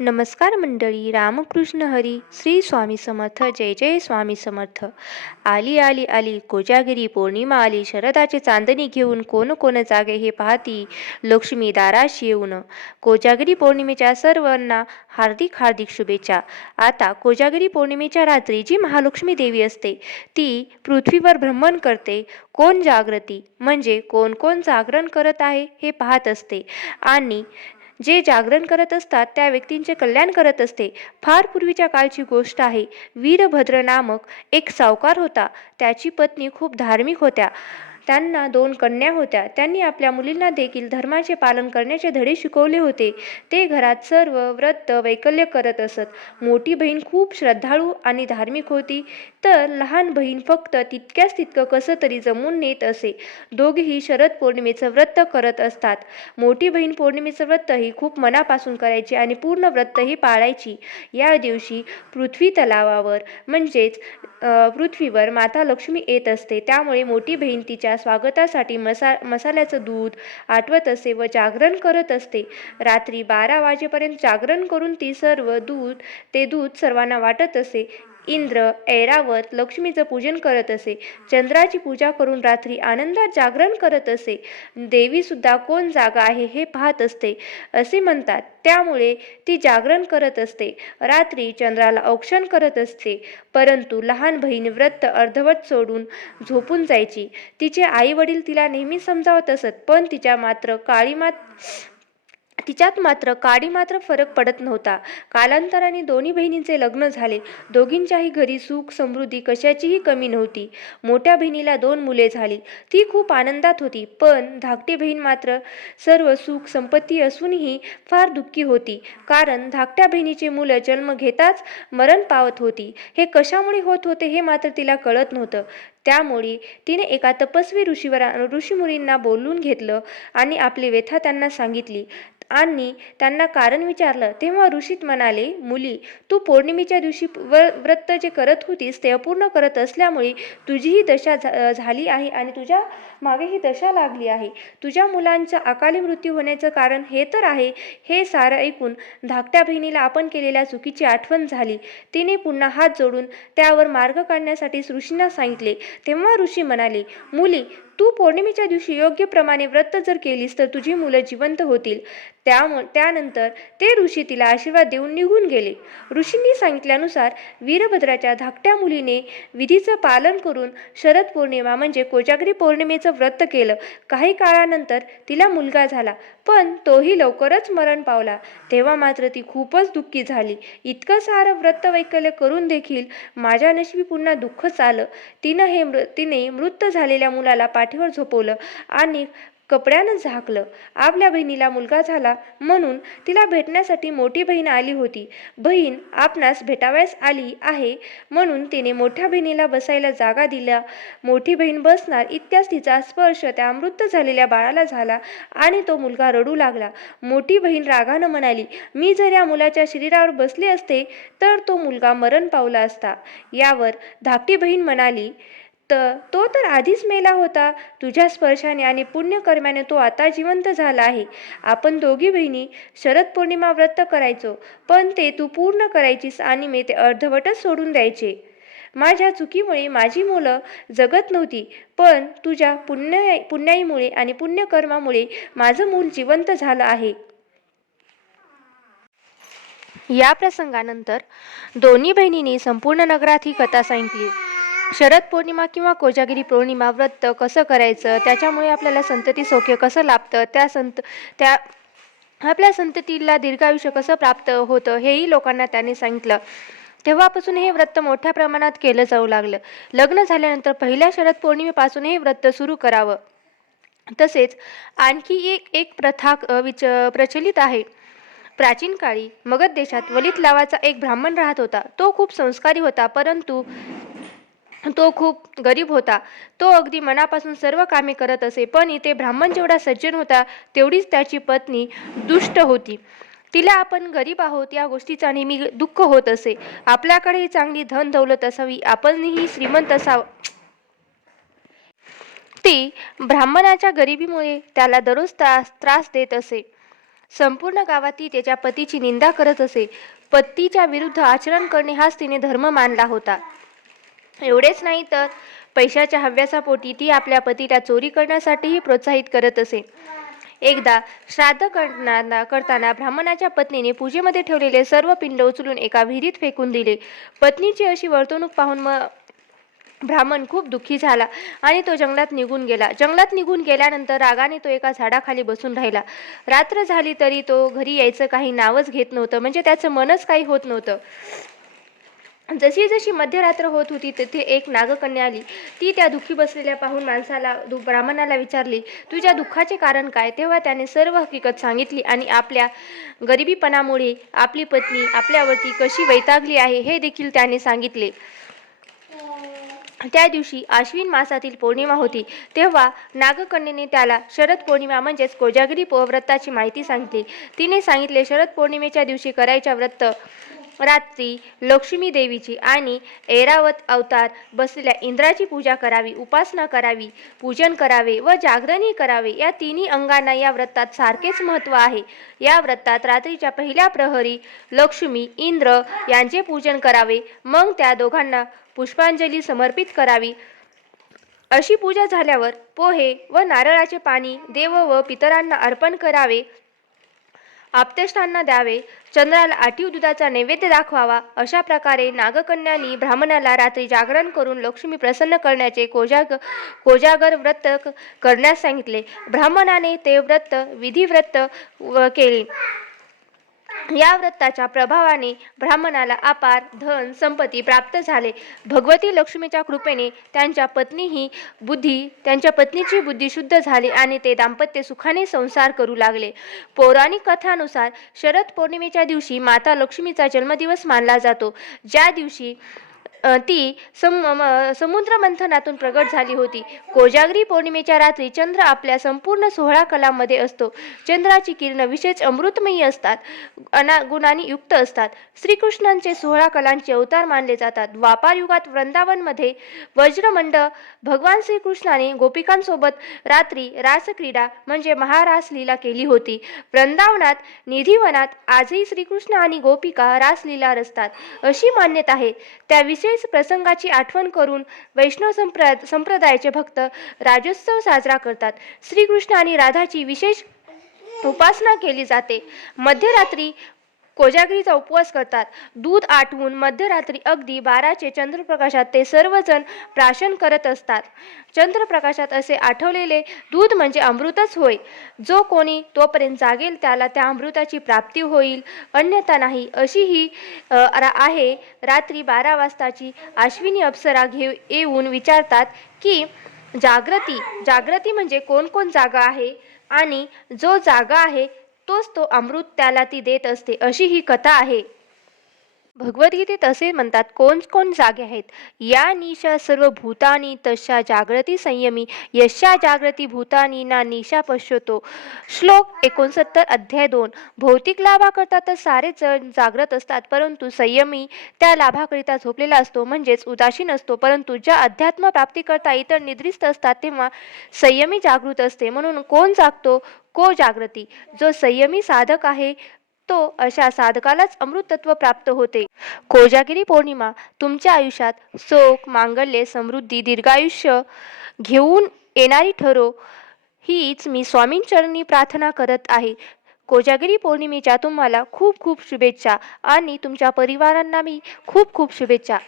नमस्कार मंडळी. रामकृष्ण हरी. श्री स्वामी समर्थ. जय जय स्वामी समर्थ. आली आली आली कोजागिरी पौर्णिमा आली. शरदाचे चांदणी घेऊन कोण कोण जागे हे पाहती लक्ष्मी दाराशी येऊन. कोजागिरी पौर्णिमेच्या सर्वांना हार्दिक हार्दिक शुभेच्छा. आता कोजागिरी पौर्णिमेच्या रात्री जी महालक्ष्मी देवी असते ती पृथ्वीवर भ्रमण करते. कोण जागृती म्हणजे कोण कोण जागरण करत आहे हे पाहत असते आणि जे जागरण करत असतात त्या व्यक्तींचे कल्याण करत असते. फार पूर्वीच्या काळची गोष्ट आहे. वीरभद्र नामक एक सावकार होता. त्याची पत्नी खूप धार्मिक होत्या. त्यांना 2 कन्या होत्या. त्यांनी आपल्या मुलींना देखील धर्माचे पालन करण्याचे धडे शिकवले होते. ते घरात सर्व व्रत वैकल्य करत असत. मोठी बहीण खूप श्रद्धाळू आणि धार्मिक होती, तर लहान बहीण फक्त तितकं कसं तरी जमून नेत असे. दोघेही शरद पौर्णिमेचं व्रत करत असतात. मोठी बहीण पौर्णिमेचं व्रतही खूप मनापासून करायची आणि पूर्ण व्रतही पाळायची. या दिवशी पृथ्वी तलावावर म्हणजेच पृथ्वीवर माता लक्ष्मी येत असते. त्यामुळे मोठी बहीण तिच्या स्वागतासाठी मसाल्याचं दूध आठवत असे व जागरण करत असते. रात्री 12 वाजेपर्यंत जागरण करून ती ते दूध सर्वांना वाटत असे. इंद्र ऐरावत लक्ष्मीचं पूजन करत असे. चंद्राची पूजा करून रात्री आनंदात जागरण करत असे. देवी सुद्धा कोण जागा आहे हे पाहत असते असे म्हणतात. त्यामुळे ती जागरण करत असते. रात्री चंद्राला औक्षण करत असते. परंतु लहान बहीण व्रत अर्धवट सोडून झोपून जायची. तिचे आई वडील तिला नेहमी समजावत असत, पण तिच्यात मात्र काडी फरक पडत नव्हता. कालांतराने दोन्ही बहिणींचे लग्न झाले. दोघींच्याही घरी सुख समृद्धी कशाचीही कमी नव्हती. मोठ्या बहिणीला 2 मुले झाली. ती खूप आनंदात होती, पण धाकटी बहीण मात्र सर्व सुख संपत्ती असूनही फार दुःखी होती. कारण धाकट्या बहिणीची मुलं जन्म घेताच मरण पावत होती. हे कशामुळे होत होते हे मात्र तिला कळत नव्हतं. त्यामुळे तिने एका तपस्वी ऋषीमुनींना बोलवून घेतलं आणि आपली व्यथा त्यांना सांगितली आणि त्यांना कारण विचारलं. तेव्हा ऋषीत म्हणाले, मुली, तू पौर्णिमेच्या दिवशी व्रत जे करत होतीस ते अपूर्ण करत असल्यामुळे तुझी ही दशा झाली आहे आणि तुझ्या मागे ही दशा लागली आहे. तुझ्या मुलांचा अकाली मृत्यू होण्याचं कारण हे तर आहे. हे सारं ऐकून धाकट्या बहिणीला आपण केलेल्या चुकीची आठवण झाली. तिने पुन्हा हात जोडून त्यावर मार्ग काढण्यासाठी ऋषींना सांगितले. तेव्हा ऋषी म्हणाले, मुली, तू पौर्णिमेच्या दिवशी योग्य प्रमाणे व्रत जर केलीस तर तुझी मुलं जिवंत होतील. त्यानंतर ते ऋषी तिला आशीर्वाद देऊन निघून गेले. ऋषींनी सांगितल्यानुसार वीरभद्राच्या धाकट्या मुलीने विधीचं पालन करून शरद पौर्णिमा म्हणजे कोजागिरी पौर्णिमेचं व्रत केलं. काही काळानंतर तिला मुलगा झाला, पण तोही लवकरच मरण पावला. तेव्हा मात्र ती खूपच दुःखी झाली. इतकं सारं व्रत वैकल्य करून देखील माझ्या नशिबी पुन्हा दुःखच आलं. तिने मृत झालेल्या मुलाला पाठीवर झोपवलं आणि कपड्यानं झाकलं. आपल्या बहिणीला मुलगा झाला म्हणून तिला भेटण्यासाठी मोठी बहीण आली होती. बहीण आपणास भेटावयास आली आहे म्हणून तिने मोठ्या बहिणीला बसायला जागा दिल्या. मोठी बहीण बसणार इतक्याच तिचा स्पर्श त्या मृत झालेल्या बाळाला झाला आणि तो मुलगा रडू लागला. मोठी बहीण रागानं म्हणाली, मी जर या मुलाच्या शरीरावर बसले असते तर तो मुलगा मरण पावला असता. यावर धाकटी बहीण म्हणाली, तो तर आधीच मेला होता. तुझ्या स्पर्शाने आणि पुण्यकर्माने तो आता जिवंत झाला आहे. आपण दोघी बहिणी शरद पौर्णिमा व्रत करायचो, पण ते तू पूर्ण करायचीस आणि मी ते अर्धवटच सोडून द्यायचे. माझ्या चुकीमुळे माझी मुलं जगत नव्हती, पण तुझ्या पुण्याईमुळे आणि पुण्यकर्मामुळे माझं मूल जिवंत झालं आहे. या प्रसंगानंतर दोन्ही बहिणींनी संपूर्ण नगरात ही कथा सांगितली. शरद पौर्णिमा किंवा कोजागिरी पौर्णिमा व्रत कसं करायचं, त्याच्यामुळे आपल्याला संतती सौख्य कसं लाभतं, त्या आपल्या संततीला दीर्घायुष्य कसं प्राप्त होतं हेही लोकांना त्यांनी सांगितलं. तेव्हापासून हे व्रत मोठ्या प्रमाणात केलं जाऊ लागलं. लग्न झाल्यानंतर पहिल्या शरद पौर्णिमेपासून हे व्रत सुरू करावं. तसेच आणखी एक प्रथा प्रचलित आहे. प्राचीन काळी मगध देशात वलित नावाचा एक ब्राह्मण राहत होता. तो खूप संस्कारी होता, परंतु तो खूप गरीब होता. तो अगदी मनापासून सर्व कामे करत असे, पण इथे ब्राह्मण जेवढा सज्जन होता तेवढीच त्याची पत्नी दुष्ट होती. तिला आपण गरीब आहोत या गोष्टीचा नेहमी दुःख होत असे. आपल्याकडे चांगली धन दौलत असावी, आपणही श्रीमंत असावं. ती ब्राह्मणाच्या गरिबीमुळे त्याला दररोज त्रास देत असे. संपूर्ण गावात ती त्याच्या पतीची निंदा करत असे. पतीच्या विरुद्ध आचरण करणे हाच तिने धर्म मानला होता. एवढेच नाही तर पैशाच्या हव्यासा पोटी ती आपल्या पतीला चोरी करण्यासाठीही प्रोत्साहित करत असे. एकदा श्राद्ध करताना ब्राह्मणाच्या पत्नीने पूजेमध्ये ठेवलेले सर्व पिंड उचलून एका विहिरीत फेकून दिले. पत्नीची अशी वर्तणूक पाहून ब्राह्मण खूप दुःखी झाला आणि तो जंगलात निघून गेला. जंगलात निघून गेल्यानंतर रागाने तो एका झाडाखाली बसून राहिला. रात्र झाली तरी तो घरी यायचं काही नावच घेत नव्हतं, म्हणजे त्याचं मनच काही होत नव्हतं. जशी जशी मध्यरात्र होत होती तेथे एक नागकन्या आली. ती त्या दुःखी बसलेल्या पाहून ब्राह्मणाला विचारली, तुझ्या दुःखाचे कारण काय? तेव्हा त्याने सर्व हकीकत सांगितली आणि आपल्या गरिबीपणामुळे आपली पत्नी आपल्यावरती कशी वैतागली आहे हे देखील त्याने सांगितले. त्या दिवशी आश्विन मासातील पौर्णिमा होती. तेव्हा नागकन्येने त्याला शरद पौर्णिमा म्हणजेच कोजागिरी व्रताची माहिती सांगितली. तिने सांगितले, शरद पौर्णिमेच्या दिवशी करायच्या व्रत रात्री लक्ष्मी देवीची आणि ऐरावत अवतार बसलेल्या इंद्राची पूजा करावी, उपासना करावी, पूजन करावे व जागरणही करावे. या तिन्ही अंगांना या व्रतात सारखेच महत्त्व आहे. या व्रतात रात्रीच्या पहिल्या प्रहरी लक्ष्मी, इंद्र यांचे पूजन करावे, मग त्या दोघांना पुष्पांजली समर्पित करावी. अशी पूजा झाल्यावर पोहे व नारळाचे पाणी देव व पितरांना अर्पण करावे, आप्तेष्टांना द्यावे, चंद्राला आठीव दुधाचा नैवेद्य दाखवावा. अशा प्रकारे नागकन्यांनी ब्राह्मणाला रात्री जागरण करून लक्ष्मी प्रसन्न करण्याचे कोजागर व्रत करण्यास सांगितले. ब्राह्मणाने ते व्रत विधिव्रत केले. या व्रताच्या प्रभावाने ब्राह्मणाला अपार धन संपत्ती प्राप्त झाले. भगवती लक्ष्मीच्या कृपेने त्यांच्या पत्नीची बुद्धी शुद्ध झाली आणि ते दाम्पत्य सुखाने संसार करू लागले. पौराणिक कथानुसार शरद पौर्णिमेच्या दिवशी माता लक्ष्मीचा जन्मदिवस मानला जातो. ज्या दिवशी ती समुद्र मंथनातून प्रगट झाली होती. कोजागिरी पौर्णिमेच्या रात्री चंद्र आपल्या संपूर्ण 16 कलांमध्ये असतो. चंद्राची किरण विशेष अमृतमयी असतात, गुणांनी युक्त असतात. श्रीकृष्णांचे 16 कलांचे अवतार मानले जातात. द्वापार युगात वृंदावनमध्ये वज्रमंड भगवान श्रीकृष्णाने गोपिकांसोबत रात्री रासक्रीडा म्हणजे महारास लीला केली होती. वृंदावनात निधिवनात आजही श्रीकृष्ण आणि गोपिका रासलीला रचतात अशी मान्यता आहे. त्या विशेष प्रसंगाची आठवण करून वैष्णव संप्रदायाचे भक्त राजोत्सव साजरा करतात. श्रीकृष्ण आणि राधाची विशेष उपासना केली जाते. मध्यरात्री कोजागिरीचा उपवास करतात. दूध आटवून मध्यरात्री अगदी 12चे चंद्रप्रकाशात ते सर्वजण प्राशन करत असतात. चंद्रप्रकाशात असे आठवलेले दूध म्हणजे अमृतच होय. जो कोणी तोपर्यंत जागेल त्याला त्या अमृताची प्राप्ती होईल, अन्यथा नाही. अशी ही आहे. रात्री 12 वाजताची अश्विनी अप्सरा येऊन विचारतात की जागृती म्हणजे कोण कोण जागा आहे आणि जो जागा आहे तोच तो अमृत त्याला ती देत असते, अशी ही कथा आहे. भगवद्गीतेत असे म्हणतात, कोण कोण जागे आहेत. या निशा सर्व भूतानी तशा जागृती संयमी, यशा जागृती भूतानी ना निशा पश्यतो. श्लोक 69 अध्याय 2. भौतिक लाभाकरता तर सारेच जण जागृत असतात, परंतु संयमी त्या लाभाकरिता झोपलेला असतो, म्हणजेच उदासीन असतो. परंतु ज्या अध्यात्म प्राप्तीकरता इतर निद्रिस्त असतात तेव्हा संयमी जागृत असते. म्हणून कोण जागतो? को जागृती. जो संयमी साधक आहे तो अशा साधकालाच अमृतत्व प्राप्त होते. कोजागिरी पौर्णिमा तुमच्या आयुष्यात सुख, मांगल्य, समृद्धी, दीर्घायुष्य घेऊन येणारी ठरो, हीच मी स्वामींचरणी प्रार्थना करत आहे. कोजागिरी पौर्णिमेच्या तुम्हाला खूप खूप शुभेच्छा आणि तुमच्या परिवारांना मी खूप खूप शुभेच्छा.